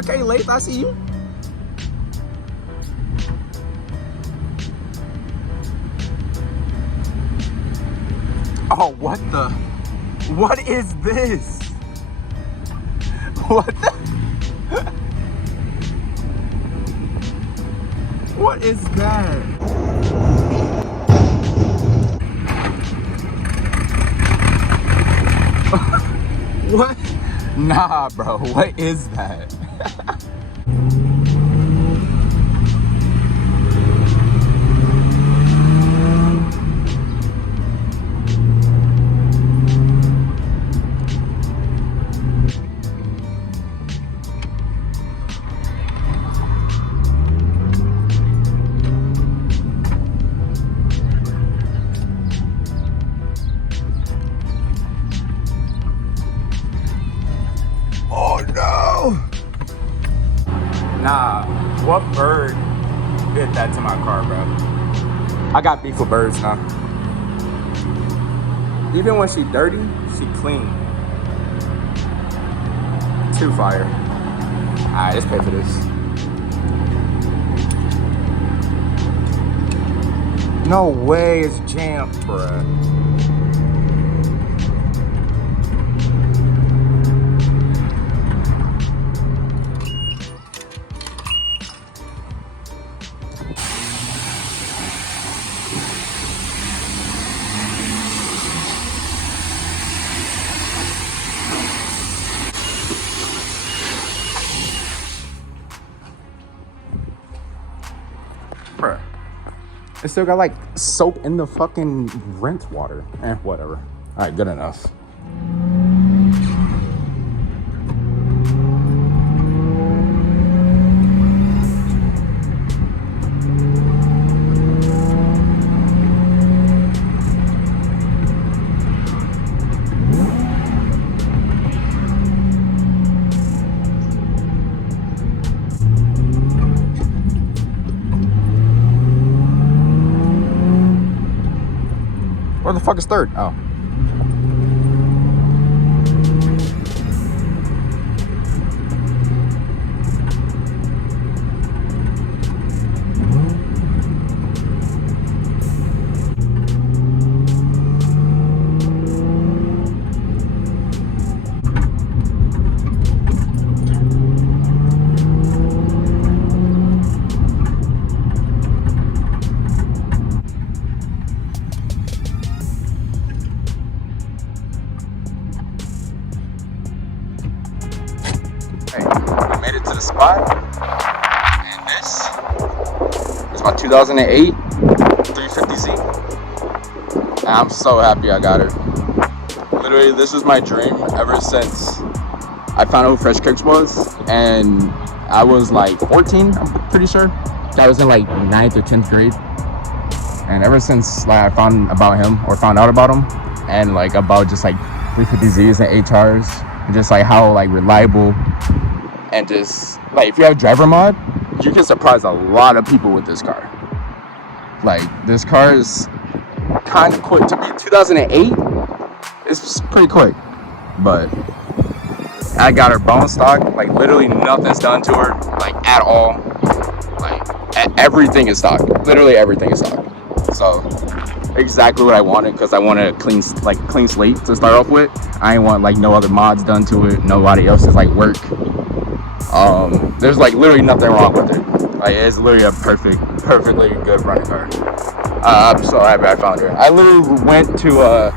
Okay, Lace, I see you. Oh, what the? What is this? What the? What is that? What? Nah, bro. What is that? Oh no! Nah, what bird did that to my car, bro? I got beef with birds now. Even when she dirty, she clean. Too fire. Alright, let's pay for this. No way it's jammed, bruh. Bruh. It still got like soap in the fucking rinse water. Whatever. Alright, good enough. Where the fuck is third? Oh. Hey, we made it to the spot, and this is my 2008 350Z. And I'm so happy I got her. Literally, this was my dream ever since I found out who Fresh Cooks was, and I was like 14, I'm pretty sure. I was in like 9th or 10th grade, and ever since like I found out about him, and like about just like 350Zs and HRs, and just like how like reliable. And just like if you have driver mod, you can surprise a lot of people with this car. Like this car is kind of quick to be 2008. It's pretty quick, but I got her bone stock. Like literally nothing's done to her, like at all. Like everything is stock. Literally everything is stock. So exactly what I wanted, because I wanted a clean slate to start off with. I ain't want like no other mods done to it. Nobody else's like work. There's like literally nothing wrong with it. Like it's literally a perfectly good running car. I'm so happy I found her. I literally went to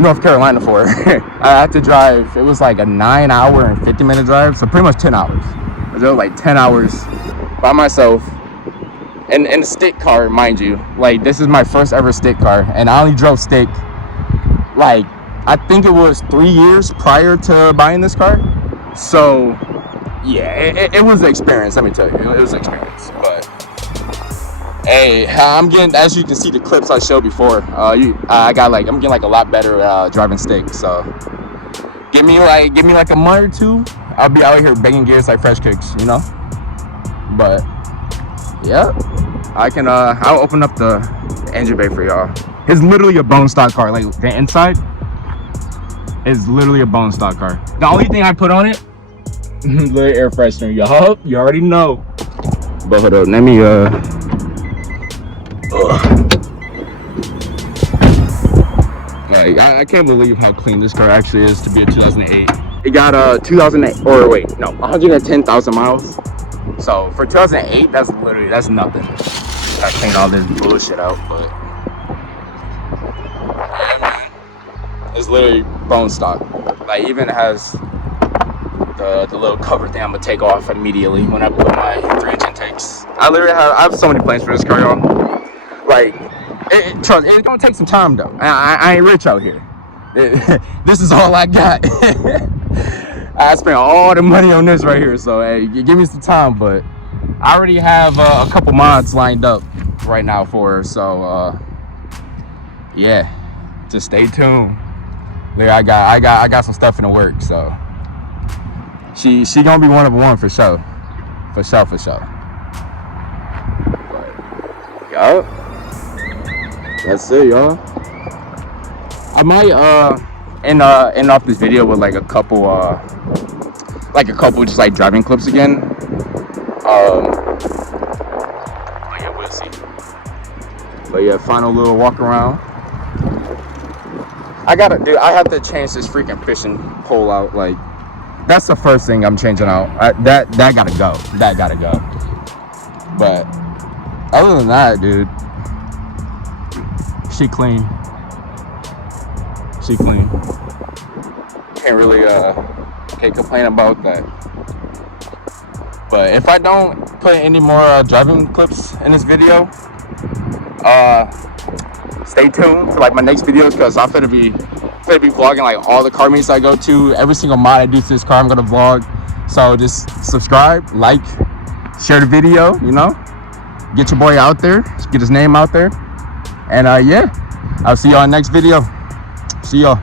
North Carolina for her. I had to drive. It was like a 9-hour and 50-minute drive, so pretty much 10 hours. I drove like 10 hours by myself in a stick car, mind you. Like this is my first ever stick car, and I only drove stick like I think it was 3 years prior to buying this car. So yeah, it was an experience, let me tell you. It was an experience. But hey, I'm getting, as you can see the clips I showed before, I'm getting like a lot better driving stick. So give me like a month or two, I'll be out here banging gears like Fresh Cooks, you know. But yeah, I'll open up the engine bay for y'all. It's literally a bone stock car. Like the inside is literally a bone stock car. The only thing I put on it Little air freshener, y'all. You already know. But hold up, let me like I can't believe how clean this car actually is to be a 2008. It got 2008 or wait, no, 110,000 miles. So for 2008, that's nothing. I cleaned all this bullshit out, but yeah, man, it's literally bone stock. Like even has the little cover thing I'm gonna take off immediately when I put my 3-inch intakes. I have so many plans for this car, y'all. Like, trust, it's gonna take some time though. I ain't rich out here. This is all I got. I spent all the money on this right here, so hey, give me some time. But I already have a couple mods lined up right now for her, so yeah, just stay tuned. Like, I got some stuff in the works, so she gonna be one of one for sure, for sure. But, yup. That's it, y'all. I might end off this video with like a couple just like driving clips again. But yeah, we'll see. But yeah, final little walk around. I have to change this freaking fishing pole out. Like, that's the first thing I'm changing out. That gotta go. That gotta go. But other than that, dude, she clean. Can't really can't complain about that. But if I don't put any more driving clips in this video, stay tuned for like my next videos, because I'm gonna be vlogging like all the car meets I go to. Every single mod I do to this car, I'm gonna vlog. So just subscribe, like, share the video, you know, get your boy out there, get his name out there. And yeah, I'll see y'all in the next video. See y'all.